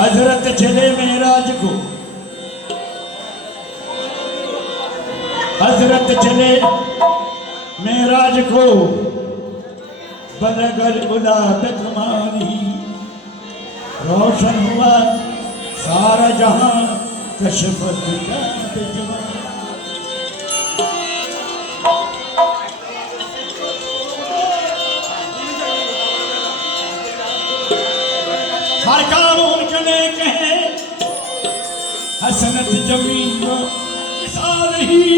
हजरत चले मेराज को, हजरत चले मेराज को, बलगल उला बेतमारी, रोशन हुआ सारा जहां, कशफत का बेजवान। हर काम उनके नेक है, हसनत जमीन मिसाल ही,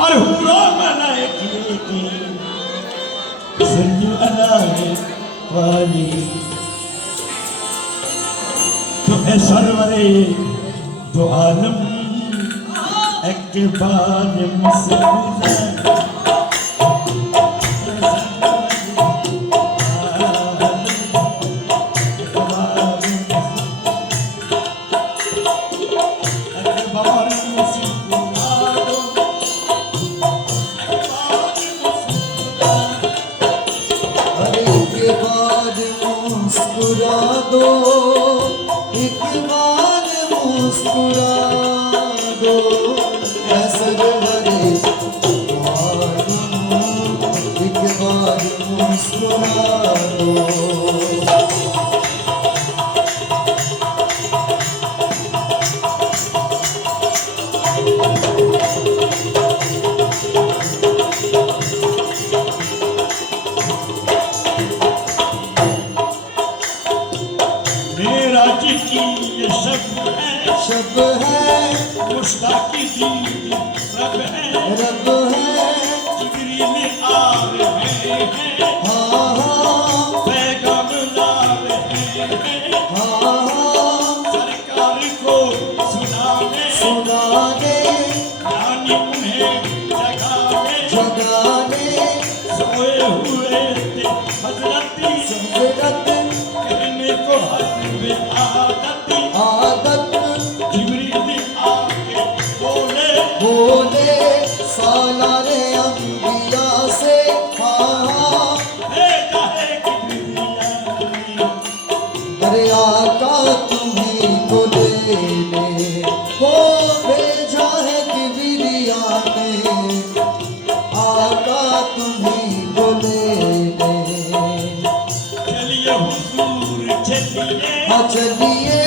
और हुरो मलाइके की सल्लु अलैहि वाली। तुम्हें सरवरे दो आलम इकबाल मुस्कुरा, मुस्कुरा दो, एक बार मुस्कुरा दो, सरवरे एक बार मुस्कुरा दो। शब है मुश्ताकी दी रब है, रब है जिब्रील आ रहे हैं, हाँ हाँ पैगाम ला रहे हैं, हाँ हाँ सरकार को सुनाने यानी उन्हें जगाने, सोए हुए थे हजरत कहने को हस्बे आदत, बोले सालारे अंबिया से, हाँ अरे आका तुम्हीं को लेने को भेजा है किबरिया ने, आका तुम्हीं को लेने। चलिए हुजूर चलिए, हाँ चलिए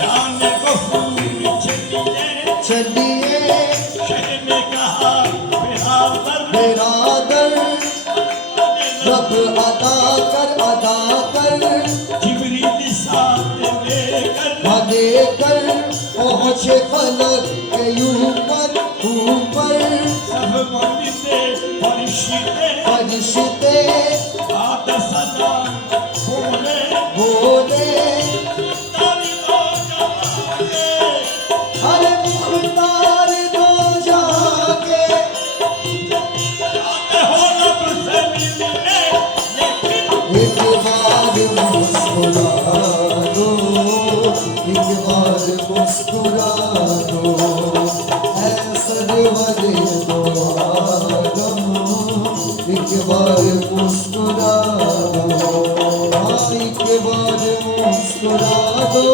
जाने गफूर चलिए, चलिए कहने कहा बिरादर, रब अदा कर, जिब्रील साथ लेकर पहुँचे फलक के ऊपर, सब मौलिदे फरिश्ते आदा सलाम बोले, हर मुख्तार दो जाके, एक बार मुस्कुरा दो, एक बार मुस्कुरा दो, ऐ सरवरे दो आलम, एक बार मुस्कुरा दो, हाँ एक बार मुस्कुरा दो,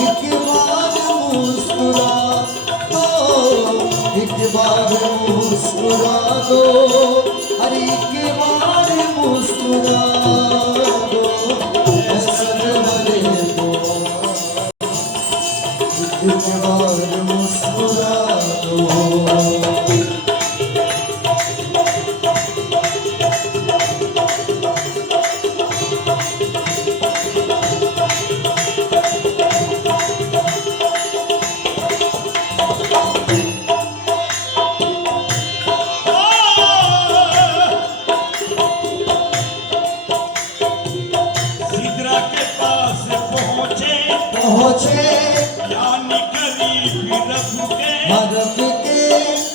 एक बार मुस्कुरा दो, एक बार मुस्कुरा दो, हर एक बार मुस्कुरा दो, सरवरे दो एक बार मुस्कुरा दो। पहुँचे यानी करीब रब के,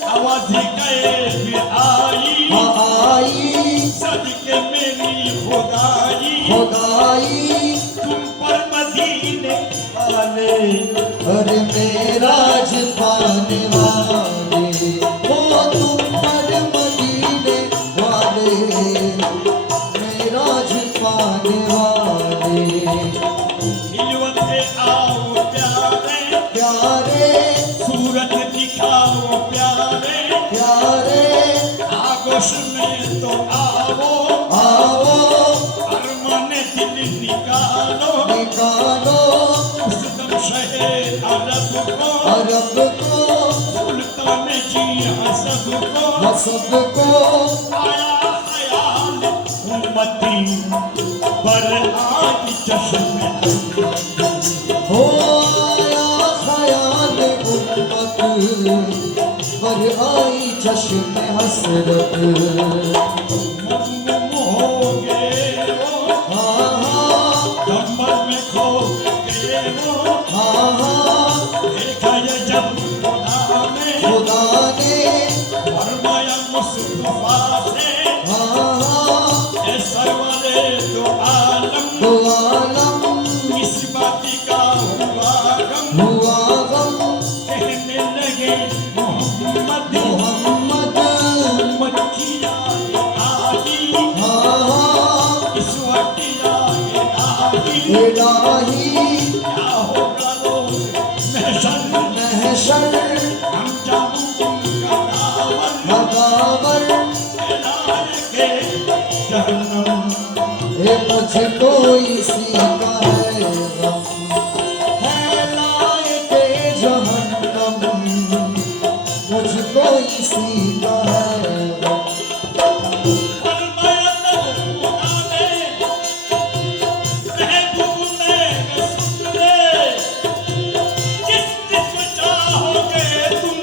आवाज गए फिर आई सदके मेरी खुदाई, तुम पर मदीने वाले, अरे मेराज पाने वाले, वो तुम पर मदीने खाओ प्यारे प्यारे आगोश में तो आओ आओ अरमान दिल निकालो निकालो उस दम शहे अरब को सुल्तान जी सबको सबको आया ख्याल उम्मती पर आज चश्मे हो आया ख्याल उम्मत पर आई चश्मे हसरत गुम हो गए वो कमर में खो गए वो देखा ये जब खुदा ने फरमाया मुस्तफा से ए सरवरे दो आलम इस बात का हुआ गम कहने लगे मोहम्मद उम्मत की याद आई इस वक्त याद आई क्या होगा रोज महशर हम जानू उनका दावर के जहन्नम मुझको इसी का है गम है लायके जहन्नम मुझको इसी का है गम फरमाया तब खुदा ने महबूब ने सुन ले जिस चाहोगे तुम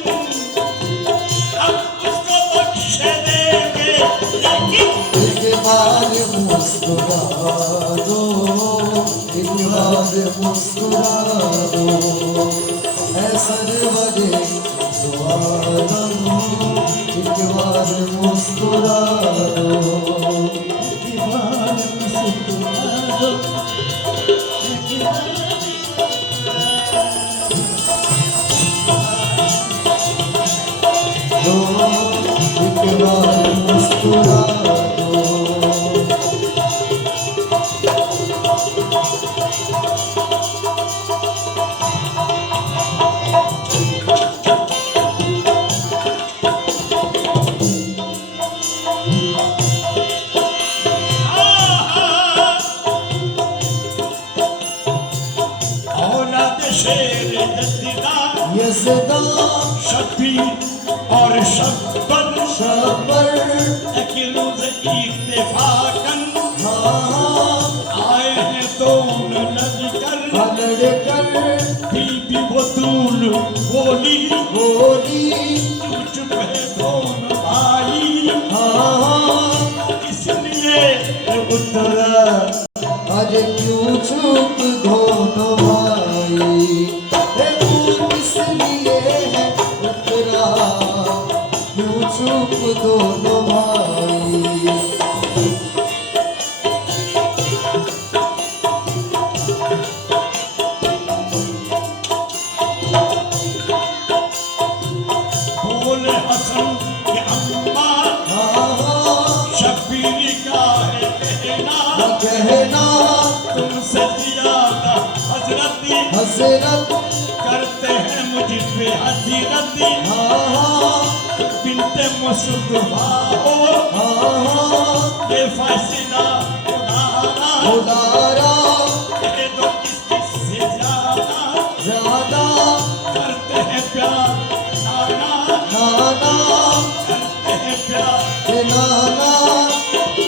अब उसको बख्श देंगे लेकिन एक बार मुस्कुरा दो एक बार मुस्कुरा दो ऐ सरवरे दो आलम एक बार मुस्कुरा दो दीवार मुस्कुरा दो एक बार मुस्कुरा दो औलाद शेर जद्दा यज़दा शबी और शब्बर शबर एक रोज इत्तेफाकन आए हैं दोनों लड़कर लड़कर बीबी बतूल बोली बोली चुप है दोनों भाई इसलिए उतरा अरे क्यों चुप दोनों भाई तू किस लिए है उतरा क्यों चुप दोनों भाई बोले हसन के अम्मा शबीर का है कहना तुमसे ज्यादा हजरत हसरत करते हैं मुझ पे हजरत बिनते मुस्तफा हो ये फैसला उदारा कह दो किससे ज्यादा करते हैं प्यार नाना करते हैं प्यार नाना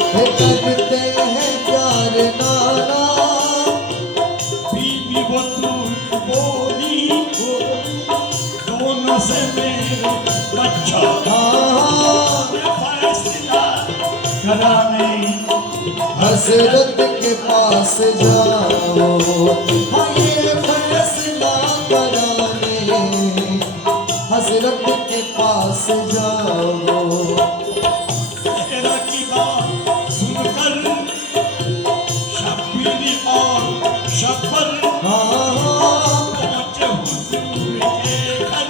करते हैं प्यार नाना बीबी बतूल बोली दोनों से मेरे बच्चा फैसला कराने हसरत के पास जाओ हाँ ये फैसला कराने हसरत के पास जाओ तेरा की बात सुनकर शबीर और शब्बर पहुंचे हुजूर के घर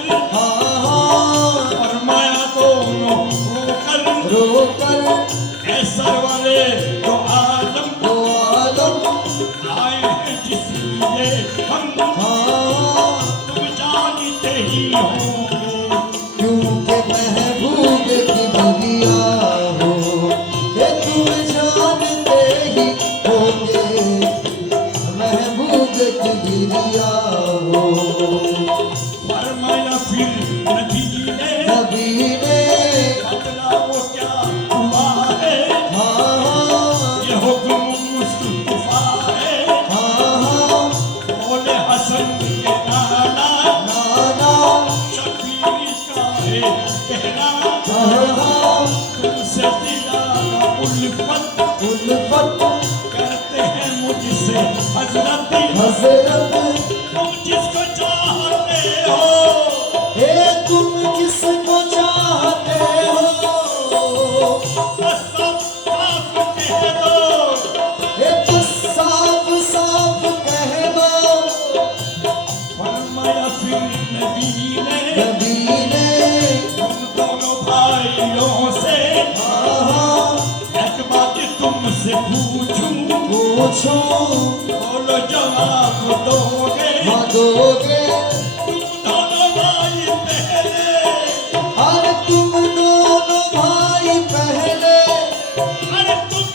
फरमाया दोनों रोकर ऐ सरवरे दो आलम आए हैं जिसलिए हम तुम जानते ही होंगे से कहना तुमसे ज्यादा उल्फत उल्फत करते हैं मुझसे हजरत हजरत तुम जिसको चाहते हो हे तुम किसको चाहते हो बस साफ कह दो हे बस साफ साफ कह दो फरमाया फिर नबी ने नबी ने तुम दोनों भाइयों से एक बात तुमसे पूछूं पूछो बोलो जवाब दोगे हाँ दोगे तुम दोनों भाई पहले अरे तुम दोनों भाई पहले अरे तुम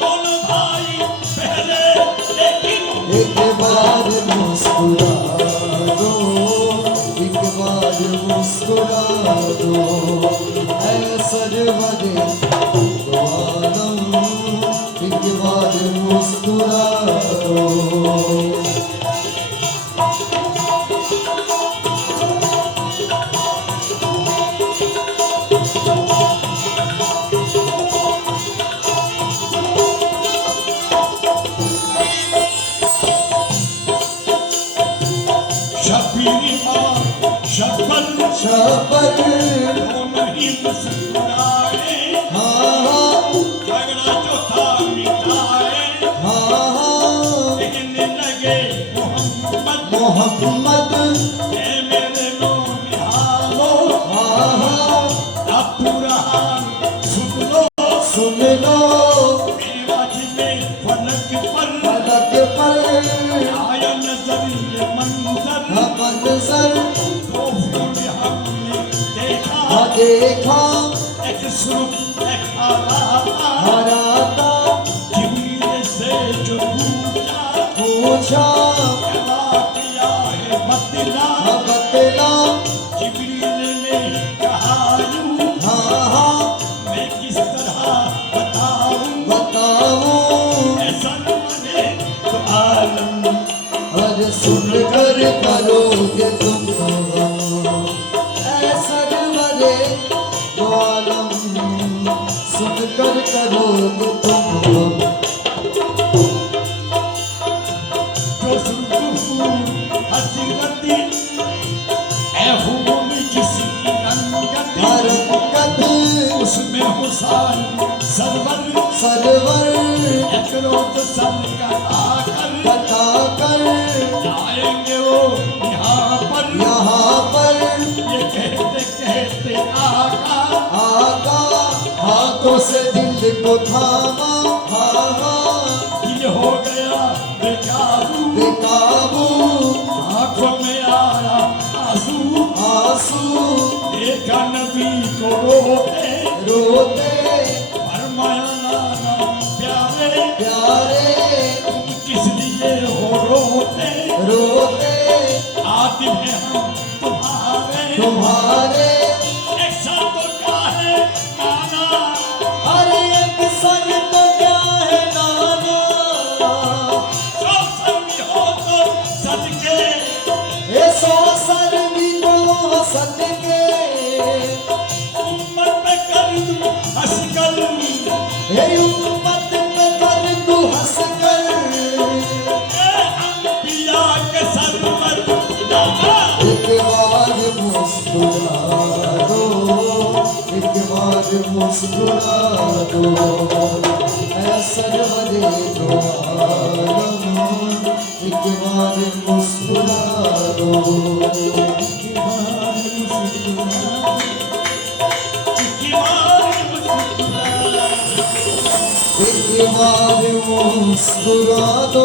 दोनों भाई पहले लेकिन एक बार मुस्कुरा दो एक बार मुस्कुरा दो ऐ सरवरे दो आलम एक बार मुस्कुरा दो शबीर माँ शबल शबर दोनों ही मुस्कुराए हाँ झगड़ा जो था मिटाए हाँ कहने लगे मोहम्मद मोहम्मद ये मेरे लो निहालो हाँ अब पूरा हाल सुन लो सुन लो मेवाज में फलक पर फलक पर आया नजर ये मंजर मंजर तो फूल हमने देखा देखा एक सुर्ख एक हरा हराता जिब्रील से जो पूछा पूछा क्या किया है बतला बतला जिब्रील ने कहा यूं हाँ हाँ मैं किस तरह बताऊं बताऊं ऐसा बने तो आलम अरे सुन कर करोगे तुम ऐसा बरे दो आलम सुन कर करोगे तुम जो सुरखूर हसीनती ऐ खून जिसकी रंगती हरकत उसमें हुसैन सरवर सरवर एक रोज सर कटाकर बता कर आएंगे वो यहाँ पर ये कहते कहते आका आका हाथों से दिल को थामा थामा दिल हो गया बेकाबू बेकाबू आंखों में आया आंसू आंसू देखा नबी को रोते रोते फरमाया नाना प्यारे प्यारे तुम किस लिए हो रोते रोते आदि में हम तुम्हारे एक साथ तो क्या है नाना अरे एक संग तो क्या है नाना सौ सभी हो तो सदके ये सौ सर भी तो सदके उम्मत पे कर दूं हंसकर हे उम्मत पे कर तू हंस कर ए अंबिया के सरवर नाना एक बार मुस्कुरा दो एक बार मुस्कुरा दो ऐ सरवरे दो आलम एक बार मुस्कुरा दो एक बार मुस्कुरा दो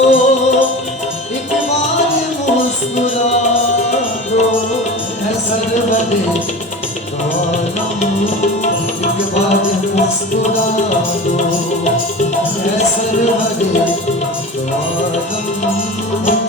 एक बार मुस्कुरा दो ऐ सरवरे दो आलम एक बार मुस्कुरा दो ऐ सरवरे दो आलम